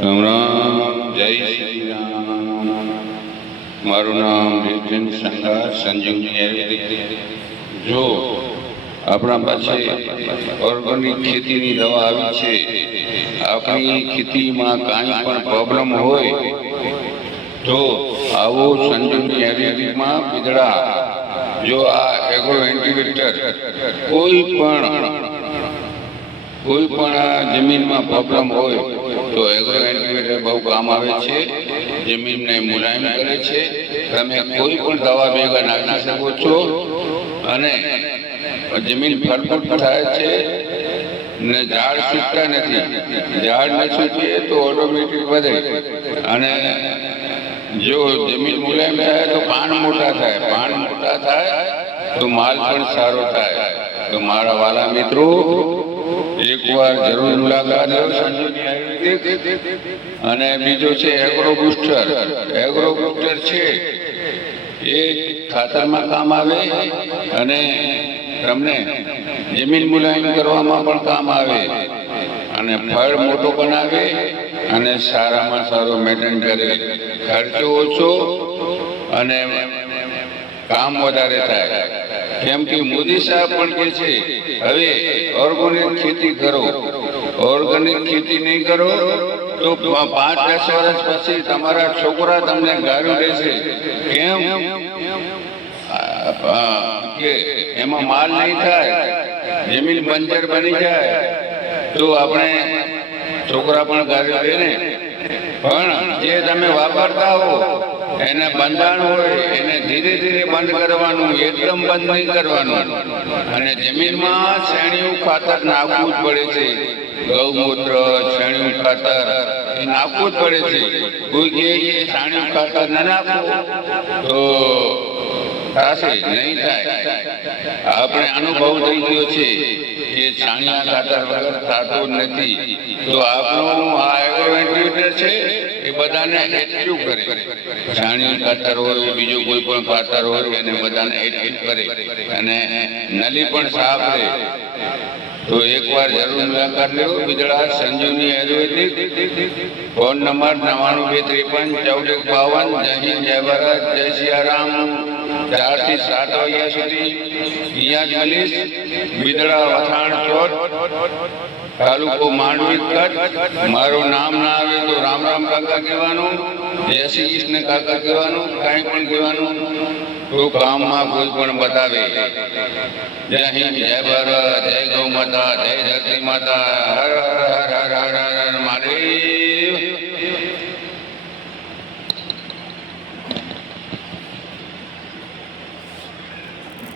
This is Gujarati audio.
રામ રામ, જય શ્રી રામ। મારું નામ વિપિન સંઘાર, સંજીવની આયુર્વેદિક। જો આપણા પાસે ઓર્ગેનિક ખેતીની દવા આવી છે, આપણી ખેતીમાં કાંઈ પણ પ્રોબ્લેમ હોય તો આવો સંજીવની આયુર્વેદિકમાં પીધડા। જો આ એગ્રો એન્ટીવેક્ટર કોઈ પણ જમીનમાં પ્રોબ્લેમ હોય તો એગ્રો એન્ટીવેક્ટર બહુ કામ આવે છે, જમીનને મુલાયમ કરે છે। તમે કોઈ પણ દવા ભેગા નાખી શકો છો અને જમીન ફળફૂટ થાય છે ને ઝાડ છૂટતા નથી। ઝાડ ન છૂટે તો ઓટોમેટિક વધે અને જો જમીન મુલાયમ થાય તો પાન મોટા થાય, પાન મોટા થાય તો માલ પણ સારો થાય। તો મારા વાલા મિત્રો, એકવાર જરૂર મુલાકાત લો સંજીવની આયુર્વેદિક। અને બીજો છે એગ્રો બુસ્ટર। એગ્રો બુસ્ટર છે એ ખાતરમાં કામ આવે અને તમને જમીન મુલાયમ કરવામાં પણ કામ આવે અને ફળ મોટો બનાવે અને સારામાં સારો મેન્ટેન કરે। ખર્ચો ઓછો અને કામ વધારે થાય। કેમ કે મોદી સાહેબ પણ કહે છે હવે ઓર્ગેનિક ખેતી કરો। ઓર્ગેનિક ખેતી નહીં કરો તો 5-10 વર્ષ પછી તમારા છોકરા તમને ગાળું દેશે। કેમ કે એમાં માલ નહીં થાય, જમીન બંજર બની જાય તો આપણે છોકરા પણ ગાળું દે ને। પણ જે તમે વાપરતા હો એને બંધાણ હોય એને ધીરે ધીરે બંધ કરવાનું, એકદમ બંધ નહીં કરવાનું। અને જમીનમાં છાણિયું ખાતર નાખવું જ પડે છે, ગૌમૂત્ર છાણિયું ખાતર એ નાખવું જ પડે છે। કોઈ કે છાણિયું ખાતર ન નાખવું તો થશે નહીં થાય। આપણે અનુભવ થઈ ગયો છે કે છાણિયા ખાતર વગર થતું નથી। તો આપણું આ એગ્રો એન્ટીવેક્ટર છે એ બધાને એક્ટિવ કરે। છાણિયું ખાતર હોય, બીજું કોઈ પણ ખાતર હોય એને બધાને એક્ટિવ કરે અને નલી પણ સાફ રહે। તો એકવાર જરૂર મુલાકાત લો બિદડા સંજીવની આયુર્વેદિક। Phone number 92531451। જય હિન્દ, જય ભારત, જય સિયારામ। 4 થી 7 વાગ્યા સુધી અહીંયા જ મળીશ, બિદડા વથાણ ચોટ, તાલુકો માંડવી, કચ્છ। મારું નામ ના આવે તો રામ રામ કાકા કહેવાનું, જય શ્રી કૃષ્ણ કાકા કહેવાનું, કાંઈ પણ કહેવાનું તો કામમાં કોઈ પણ બતાવે। જય હિન્દ, જય ભારત, જય ગૌ માતા, જય ધરતી માતા, હર હર હર હર હર હર મહાદેવ।